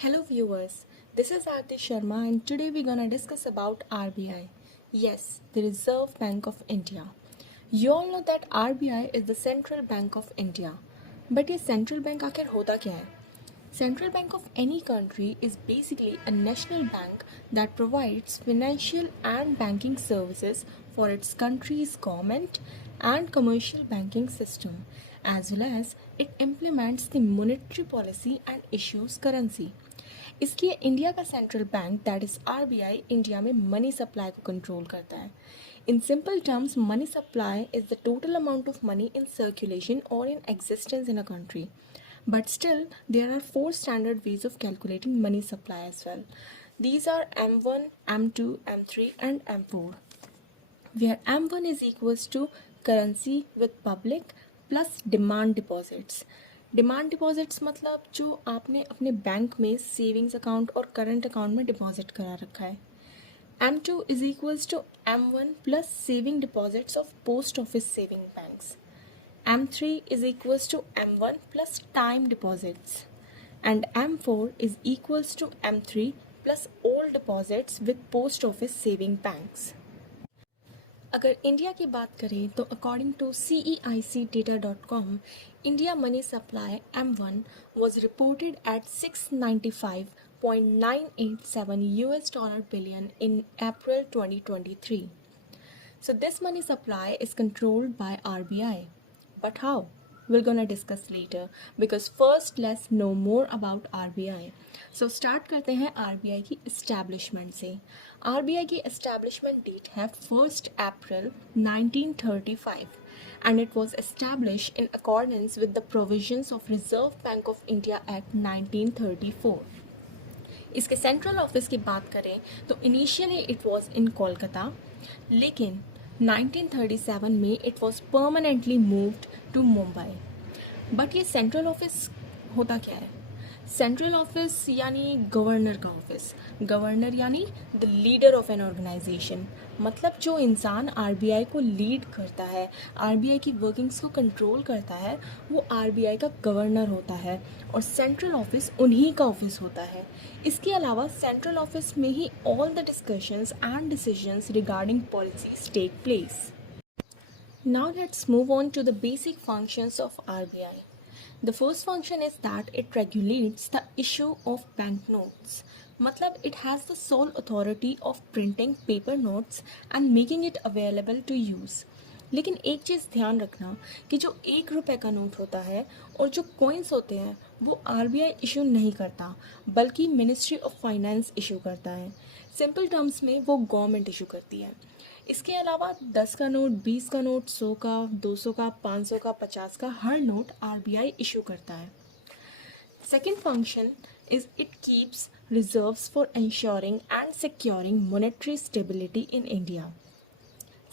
Hello viewers, this is Aarti Sharma and today we're gonna discuss about RBI. Yes, the Reserve Bank of India. You all know that RBI is the Central Bank of India. But ये central bank आखिर होता क्या है? Central Bank of any country is basically a national bank that provides financial and banking services for its country's government and commercial banking system, as well as it implements the monetary policy and issues currency. इसलिए India का central bank that is RBI India में money supply को control करता है. In simple terms money supply is the total amount of money in circulation और in existence in a country. But still, there are four standard ways of calculating money supply as well. These are M1, M2, M3 and M4. Where M1 is equals to currency with public plus demand deposits. Demand deposits मतलब जो आपने अपने bank में savings account और current account में deposit करा रखा है. M2 is equals to M1 plus saving deposits of post office saving banks. M3 is equals to M1 plus time deposits and M4 is equals to M3 plus all deposits with post office saving banks. अगर India की बात करें तो according to CEICdata.com, India money supply M1 was reported at 695.987 US billion in April 2023. So this money supply is controlled by RBI. But how? We're gonna discuss later because first let's know more about RBI. So start करते हैं RBI की establishment से. RBI की establishment date है 1st April 1935 and it was established in accordance with the provisions of Reserve Bank of India Act 1934. इसके central office की बात करें तो initially it was in Kolkata, लेकिन 1937 में it was permanently moved to Mumbai. But ये central office होता क्या है? सेंट्रल ऑफिस यानी गवर्नर का ऑफिस. गवर्नर यानी the leader of an organization, मतलब जो इंसान आरबीआई को लीड करता है, आरबीआई की वर्किंग्स को कंट्रोल करता है, वो आरबीआई का गवर्नर होता है और सेंट्रल ऑफिस उन्हीं का ऑफिस होता है. इसके अलावा सेंट्रल ऑफिस में ही all the discussions and decisions regarding policies take place. Now let's move on to the basic functions of RBI. The first function is that it regulates the issue of banknotes. मतलब it has the sole authority of printing paper notes and making it available to use. लेकिन एक चीज़ ध्यान रखना कि जो 1 रुपए का note होता है और जो कॉइन्स होते हैं वो आरबीआई इशू नहीं करता, बल्कि मिनिस्ट्री ऑफ फाइनेंस इशू करता है. सिंपल टर्म्स में वो गवर्नमेंट इशू करती है. इसके अलावा 10 का नोट, 20 का नोट, 100 का, 200 का, 500 का, 50 का हर नोट आरबीआई इशू करता है. Second function is it keeps reserves for ensuring and securing monetary stability in India.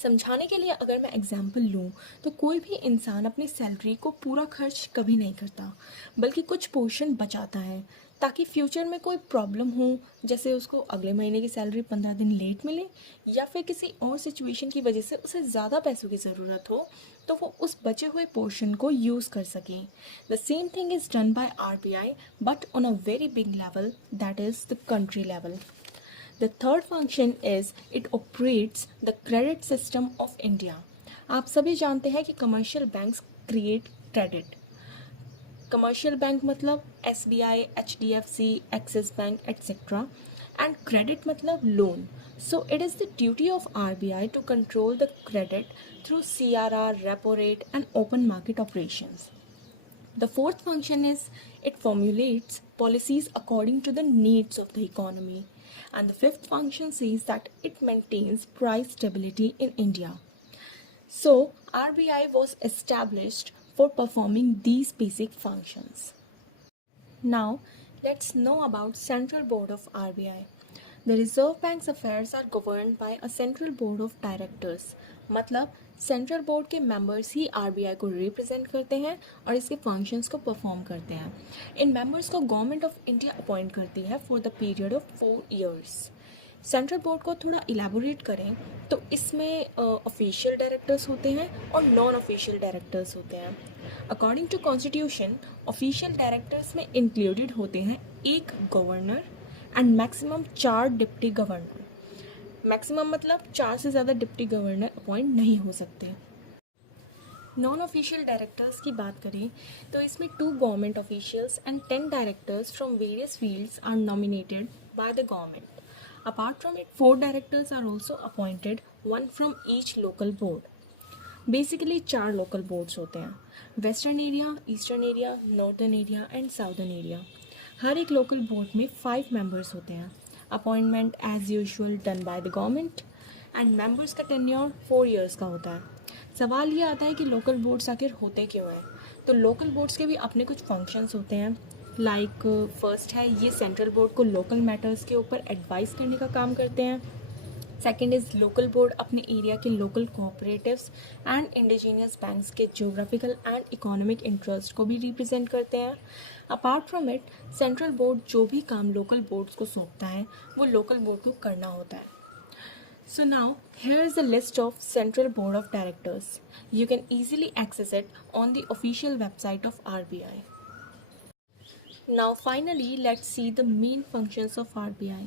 समझाने के लिए अगर मैं एग्जाम्पल लूँ तो कोई भी इंसान अपनी सैलरी को पूरा खर्च कभी नहीं करता, बल्कि कुछ पोर्शन बचाता है ताकि फ्यूचर में कोई प्रॉब्लम हो, जैसे उसको अगले महीने की सैलरी 15 दिन लेट मिले या फिर किसी और सिचुएशन की वजह से उसे ज़्यादा पैसों की ज़रूरत हो, तो वो उस बचे हुए पोर्शन को यूज़ कर सकें. The same thing is done by RBI but on a very big level, that is the country level. The third function is it operates the credit system of India. आप सभी जानते हैं कि commercial banks create credit. Commercial bank मतलब SBI, HDFC, axis bank etcetera, and credit मतलब loan. So it is the duty of RBI to control the credit through CRR, repo rate and open market operations. The fourth function is it formulates policies according to the needs of the economy. And the fifth function says that it maintains price stability in India. So RBI was established for performing these basic functions. Now let's know about Central Board of RBI. The Reserve Bank's affairs are governed by a Central Board of Directors. मतलब central board के members ही RBI को represent करते हैं और इसके functions को perform करते हैं. इन मेंबर्स को गवर्नमेंट ऑफ इंडिया अपॉइंट करती है for the period of 4 years. Central board को थोड़ा इलेबोरेट करें तो इसमें ऑफिशियल डायरेक्टर्स होते हैं और नॉन ऑफिशियल डायरेक्टर्स होते हैं। According to constitution official directors में इंक्लूडेड होते हैं एक governor and maximum 4 deputy governor. Maximum मतलब 4 से ज़्यादा डिप्टी गवर्नर अपॉइंट नहीं हो सकते। नॉन ऑफिशियल डायरेक्टर्स की बात करें तो इसमें 2 government officials and 10 directors from various fields are nominated by the government. Apart from it, 4 directors are also appointed, one from each local board. Basically 4 local boards होते हैं, western area, eastern area, northern area and southern area. हर एक local board में 5 members होते हैं। Appointment as usual done by the government and members का tenure 4 years का होता है। सवाल ये आता है कि लोकल बोर्ड्स आखिर होते क्यों हैं? तो लोकल बोर्ड्स के भी अपने कुछ फंक्शंस होते हैं। लाइक फर्स्ट है, ये सेंट्रल बोर्ड को लोकल मैटर्स के ऊपर एडवाइस करने का काम करते हैं। सेकंड इज़ लोकल बोर्ड अपने एरिया के local cooperatives and indigenous banks के ज्योग्राफिकल एंड इकोनॉमिक इंटरेस्ट को भी रिप्रेजेंट करते हैं। Apart from it, central board जो भी काम लोकल बोर्ड्स को सौंपता है वो लोकल बोर्ड को करना होता है। So now here is the list of Central Board of Directors. You can easily access it on the official website of RBI. Now finally let's see the main functions of RBI.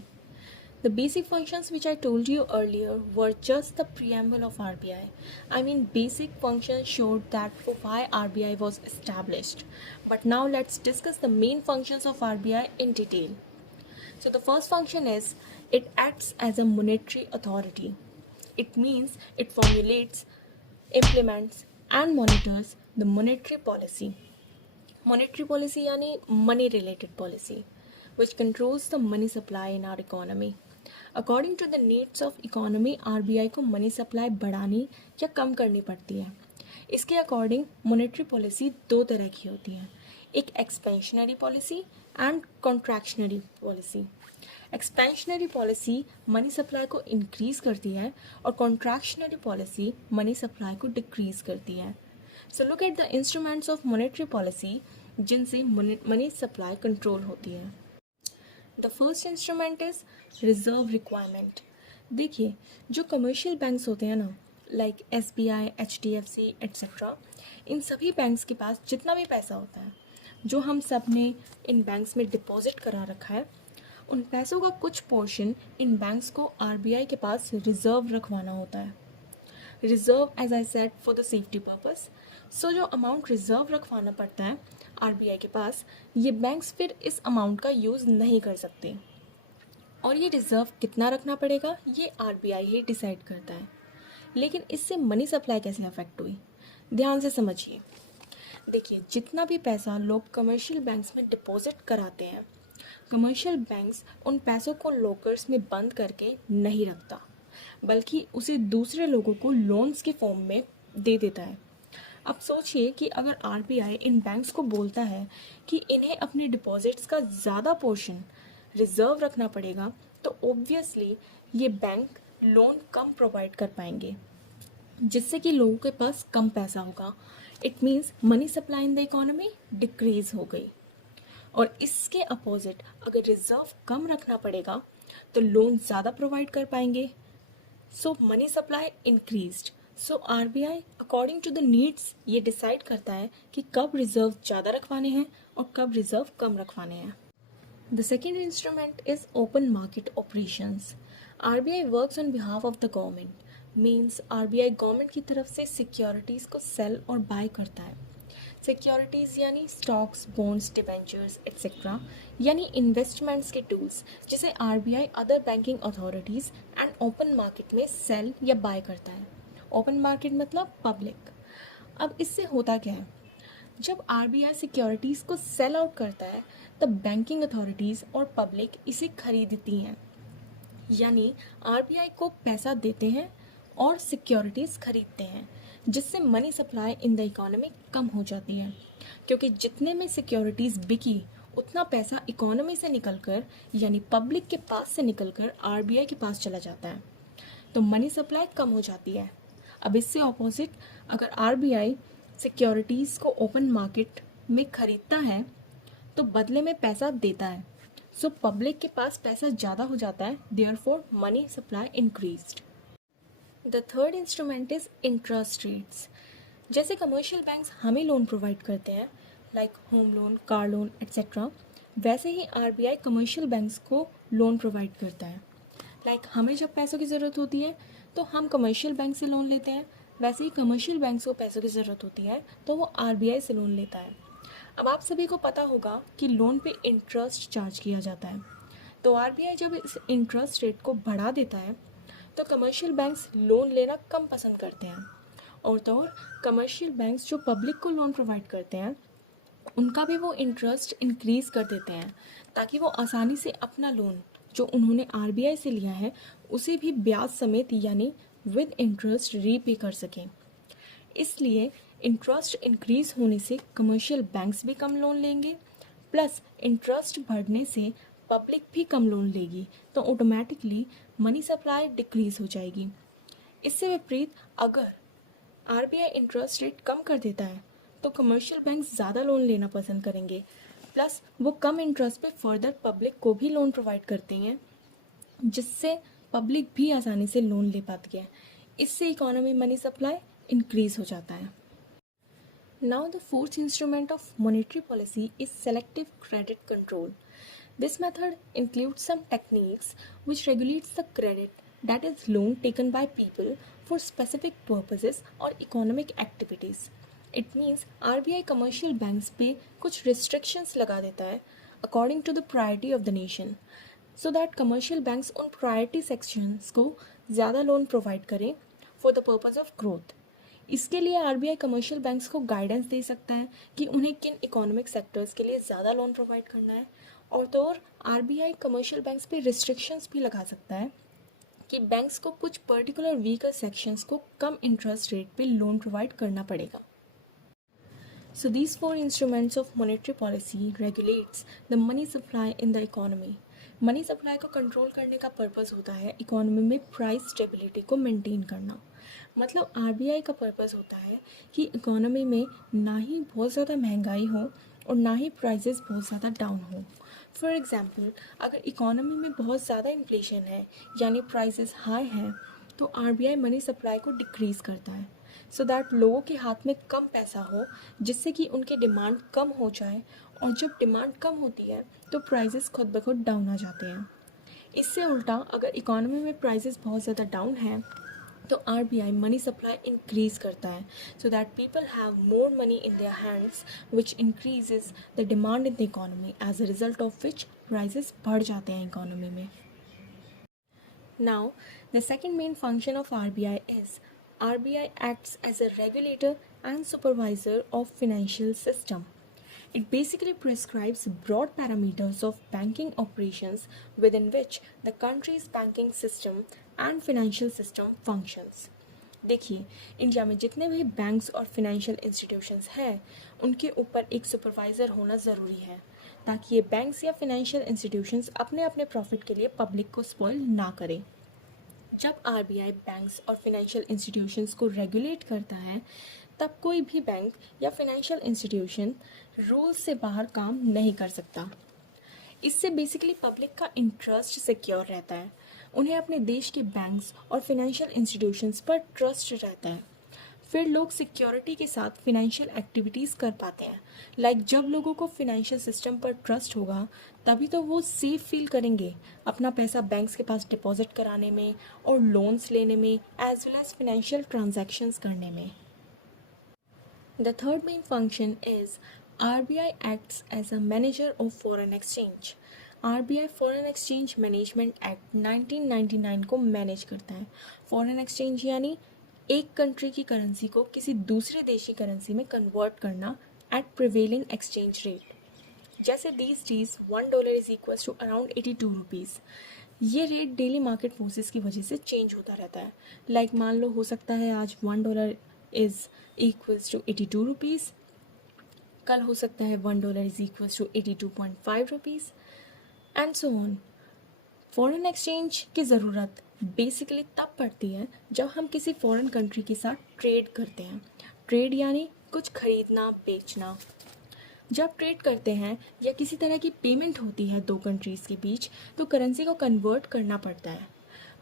The basic functions which I told you earlier were just the preamble of RBI. I mean basic functions showed that why RBI was established. But now let's discuss the main functions of RBI in detail. So the first function is it acts as a monetary authority. It means it formulates, implements and monitors the monetary policy. Monetary policy यानी money related policy which controls the money supply in our economy. According to the needs of economy, RBI को money supply बढ़ानी या कम करनी पड़ती है। इसके according monetary policy 2 तरह की होती है, एक expansionary policy and contractionary policy. Expansionary policy money supply को इंक्रीज करती है और कॉन्ट्रैक्शनरी पॉलिसी मनी सप्लाई को डिक्रीज करती है। So look at the instruments of monetary policy जिनसे मनी सप्लाई कंट्रोल होती है। The first instrument is reserve requirement. देखिए, जो कमर्शियल बैंक्स होते हैं ना, लाइक SBI, HDFC एट्सेट्रा, इन सभी बैंक्स के पास जितना भी पैसा होता है जो हम सब ने इन बैंक्स में डिपॉजिट करा रखा है, उन पैसों का कुछ पोर्शन इन बैंक्स को RBI के पास रिजर्व रखवाना होता है। Reserve as I said for the safety purpose. So जो अमाउंट रिजर्व रखवाना पड़ता है RBI के पास, ये बैंक्स फिर इस अमाउंट का यूज़ नहीं कर सकते। और ये रिजर्व कितना रखना पड़ेगा ये RBI ही डिसाइड करता है। लेकिन इससे मनी सप्लाई कैसे अफेक्ट हुई, ध्यान से समझिए। देखिए, जितना भी पैसा लोग कमर्शियल बैंक्स में डिपॉजिट कराते हैं, कमर्शियल बैंक्स उन पैसों को लॉकर्स में बंद करके नहीं रखता, बल्कि उसे दूसरे लोगों को लोन्स के फॉर्म में दे देता है। अब सोचिए कि अगर RBI इन बैंक्स को बोलता है कि इन्हें अपने डिपॉजिट्स का ज़्यादा पोर्शन रिजर्व रखना पड़ेगा, तो ऑब्वियसली ये बैंक लोन कम प्रोवाइड कर पाएंगे, जिससे कि लोगों के पास कम पैसा होगा। It means money supply in the economy decrease हो गई। और इसके अपोजिट अगर रिजर्व कम रखना पड़ेगा तो लोन ज़्यादा प्रोवाइड कर पाएंगे। So money supply increased. So RBI according to the needs ये डिसाइड करता है कि कब रिजर्व ज़्यादा रखवाने हैं और कब रिजर्व कम रखवाने हैं। The second instrument is open market operations. RBI works on behalf of the government, means RBI government की तरफ से सिक्योरिटीज़ को सेल और बाय करता है। सिक्योरिटीज़ यानी स्टॉक्स, बॉन्ड्स, डिबेंचर्स एट्सेट्रा, यानी इन्वेस्टमेंट्स के टूल्स जिसे RBI other banking authorities and open market में सेल या बाय करता है। ओपन मार्केट मतलब पब्लिक। अब इससे होता क्या है, जब RBI सिक्योरिटीज़ को सेल आउट करता है तब बैंकिंग अथॉरिटीज़ और पब्लिक इसे खरीदती हैं, यानी RBI को पैसा देते हैं और सिक्योरिटीज़ खरीदते हैं, जिससे money supply in the economy कम हो जाती है। क्योंकि जितने में सिक्योरिटीज़ बिकी उतना पैसा इकोनॉमी से निकलकर यानी पब्लिक के पास से निकलकर RBI के पास चला जाता है, तो मनी सप्लाई कम हो जाती है। अब इससे ऑपोजिट अगर RBI सिक्योरिटीज़ को ओपन मार्केट में ख़रीदता है तो बदले में पैसा देता है। सो पब्लिक के पास पैसा ज़्यादा हो जाता है, therefore money supply increased. The third instrument is interest rates. जैसे कमर्शियल बैंक्स हमें लोन प्रोवाइड करते हैं, like home loan, car loan etcetera, वैसे ही आरबीआई कमर्शियल बैंक्स को लोन प्रोवाइड करता है। लाइक हमें जब पैसों की ज़रूरत होती है तो हम कमर्शियल बैंक से लोन लेते हैं, वैसे ही कमर्शियल बैंक्स को पैसों की ज़रूरत होती है तो वो आरबीआई से लोन लेता है। अब आप सभी को पता होगा कि लोन पे इंटरेस्ट चार्ज किया जाता है, तो आरबीआई जब इस इंटरेस्ट रेट को बढ़ा देता है तो कमर्शियल बैंक्स लोन लेना कम पसंद करते हैं, और तो और कमर्शियल बैंक्स जो पब्लिक को लोन प्रोवाइड करते हैं उनका भी वो इंटरेस्ट इंक्रीज़ कर देते हैं, ताकि वो आसानी से अपना लोन जो उन्होंने आरबीआई से लिया है उसे भी ब्याज समेत यानी विद इंटरेस्ट रीपे कर सकें। इसलिए इंटरेस्ट इंक्रीज होने से कमर्शियल बैंक्स भी कम लोन लेंगे, प्लस इंटरेस्ट बढ़ने से पब्लिक भी कम लोन लेगी, तो ऑटोमेटिकली मनी सप्लाई डिक्रीज हो जाएगी। इससे विपरीत अगर आरबीआई इंटरेस्ट रेट कम कर देता है तो कमर्शियल बैंक ज़्यादा लोन लेना पसंद करेंगे, प्लस वो कम इंटरेस्ट पे फर्दर पब्लिक को भी लोन प्रोवाइड करते हैं, जिससे पब्लिक भी आसानी से लोन ले पाती है। इससे इकोनॉमी मनी सप्लाई इंक्रीज हो जाता है। Now the fourth instrument of monetary policy is selective credit control. This method includes some techniques which regulates the credit that is loan taken by people for specific purposes or economic activities. It means RBI commercial banks पे कुछ restrictions लगा देता है according to the priority of the nation, so that commercial banks उन priority sections को ज़्यादा loan provide करें for the purpose of growth. इसके लिए आरबीआई कमर्शियल बैंक्स को गाइडेंस दे सकता है कि उन्हें किन इकोनॉमिक सेक्टर्स के लिए ज़्यादा लोन प्रोवाइड करना है, और तो और आरबीआई कमर्शियल बैंक्स पे रिस्ट्रिक्शंस भी लगा सकता है कि बैंक्स को कुछ पर्टिकुलर वीकर सेक्शंस को कम इंटरेस्ट रेट पे लोन प्रोवाइड करना पड़ेगा। So these four instruments of monetary policy regulates the money supply in the economy. Money supply को कंट्रोल करने का पर्पस होता है इकोनॉमी में प्राइस स्टेबिलिटी को मेंटेन करना। मतलब आरबीआई का पर्पस होता है कि इकोनॉमी में ना ही बहुत ज़्यादा महंगाई हो और ना ही प्राइसेस बहुत ज़्यादा डाउन हो। फॉर एग्जांपल, अगर इकोनॉमी में बहुत ज़्यादा इन्फ्लेशन है यानी प्राइसेस हाई हैं तो आरबीआई मनी सप्लाई को डिक्रीज़ करता है, सो दैट लोगों के हाथ में कम पैसा हो, जिससे कि उनके डिमांड कम हो जाए, और जब डिमांड कम होती है तो प्राइसेस खुद ब खुद डाउन आ जाते हैं। इससे उल्टा अगर इकोनॉमी में प्राइसेस बहुत ज़्यादा डाउन हैं तो आरबीआई मनी सप्लाई इंक्रीज़ करता है, so that people have more money in their hands which increases the demand in the economy, as a result of which prices बढ़ जाते हैं इकोनॉमी में। Now, the second main function of RBI is RBI acts as a regulator and supervisor of financial system. It basically prescribes broad parameters of banking operations within which the country's banking system and financial system functions. देखिए, India में जितने भी banks और financial institutions हैं उनके ऊपर एक supervisor होना ज़रूरी है, ताकि ये बैंक्स या फाइनेंशियल इंस्टीट्यूशंस अपने अपने प्रॉफिट के लिए पब्लिक को स्पॉइल ना करें। जब आरबीआई बैंक्स और फाइनेंशियल इंस्टीट्यूशंस को रेगुलेट करता है तब कोई भी बैंक या फाइनेंशियल इंस्टीट्यूशन रूल्स से बाहर काम नहीं कर सकता। इससे बेसिकली पब्लिक का इंटरेस्ट सिक्योर रहता है, उन्हें अपने देश के बैंक्स और फाइनेंशियल इंस्टीट्यूशंस पर ट्रस्ट रहता है, फिर लोग सिक्योरिटी के साथ फिनेंशियल एक्टिविटीज़ कर पाते हैं। लाइक जब लोगों को फिनेंशियल सिस्टम पर ट्रस्ट होगा तभी तो वो सेफ फील करेंगे अपना पैसा बैंक्स के पास डिपॉजिट कराने में और लोन्स लेने में, as well as financial transactions करने में। The third main function is RBI acts as a manager of foreign exchange. RBI foreign exchange management act 1999 को मैनेज करता है। फॉरेन एक्सचेंज यानी एक कंट्री की करेंसी को किसी दूसरे देश की करेंसी में कन्वर्ट करना एट प्रिवेलिंग एक्सचेंज रेट। जैसे these days $1 is equal to around 82 rupees. ये रेट डेली मार्केट फोर्सेस की वजह से चेंज होता रहता है। लाइक मान लो हो सकता है आज $1 इज़ इक्वल्स टू 82 रुपीज़, कल हो सकता है $1 is equals to 82.5 rupees, and so on. Foreign exchange की ज़रूरत बेसिकली तब पड़ती है जब हम किसी फॉरेन कंट्री के साथ ट्रेड करते हैं। ट्रेड यानी कुछ खरीदना बेचना। जब ट्रेड करते हैं या किसी तरह की पेमेंट होती है दो कंट्रीज़ के बीच, तो करेंसी को कन्वर्ट करना पड़ता है।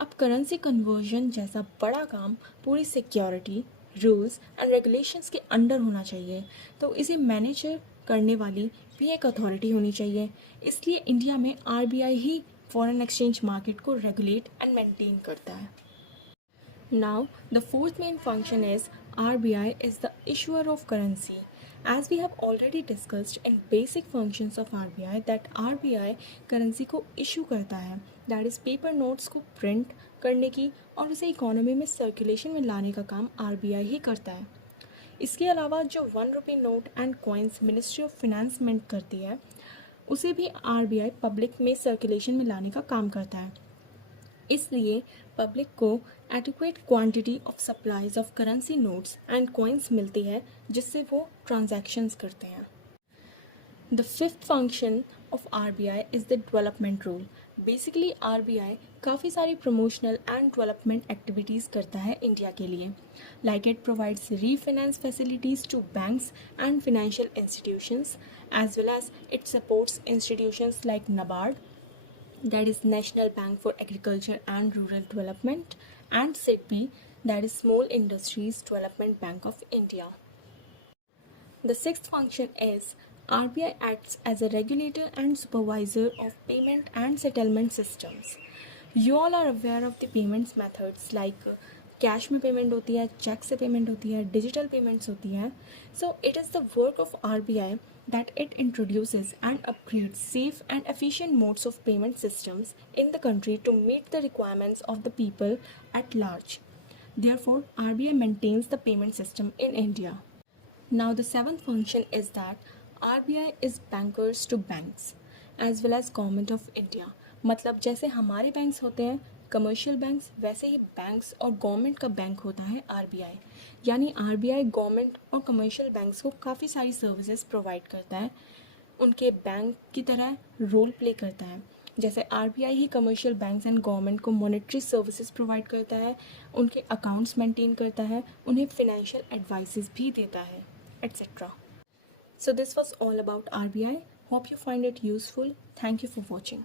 अब करेंसी कन्वर्जन जैसा बड़ा काम पूरी सिक्योरिटी, रूल्स एंड रेगुलेशंस के अंडर होना चाहिए, तो इसे मैनेजर करने वाली भी एक अथॉरिटी होनी चाहिए। इसलिए इंडिया में आरबीआई ही फॉरेन एक्सचेंज मार्केट को रेगुलेट एंड मेंटेन करता है। Now, the fourth main function is RBI is the issuer of currency. As we have already discussed in basic functions of RBI that RBI currency को issue करता है, that is paper notes को print करने की और उसे economy में circulation में लाने का काम RBI ही करता है। इसके अलावा जो 1 रुपये note and coins ministry of finance mint करती है, उसे भी RBI पब्लिक में सर्कुलेशन में लाने का काम करता है। इसलिए पब्लिक को adequate quantity of supplies of currency notes and coins मिलती है, जिससे वो ट्रांजैक्शंस करते हैं। The fifth function of RBI is the development role. Basically RBI काफ़ी सारी प्रमोशनल एंड डेवलपमेंट एक्टिविटीज़ करता है इंडिया के लिए, like it provides refinance facilities to banks and financial institutions, as well as it supports institutions like NABARD, that is National Bank for Agriculture and Rural Development, and SIDBI, that is Small Industries Development Bank of India. The sixth function is RBI acts as a regulator and supervisor of payment and settlement systems. You all are aware of the payments methods like cash में payment होती है, check से payment होती है, digital payments होती हैं. So it is the work of RBI that it introduces and upgrades safe and efficient modes of payment systems in the country to meet the requirements of the people at large. Therefore, RBI maintains the payment system in India. Now, the seventh function is that RBI is bankers to banks as well as Government of India. मतलब जैसे हमारे banks होते हैं commercial banks, वैसे ही banks और government का bank होता है आरबीआई। यानी आरबीआई गवर्नमेंट और कमर्शियल बैंक्स को काफ़ी सारी सर्विसेज प्रोवाइड करता है, उनके बैंक की तरह रोल प्ले करता है। जैसे RBI he commercial banks and government को मॉनेटरी सर्विसेज प्रोवाइड करता है, उनके अकाउंट्स मेंटेन करता है, उन्हें फिनेंशियल एडवाइसेस भी देता है, etcetera. So this was all about RBI. Hope you find it useful. Thank you for watching.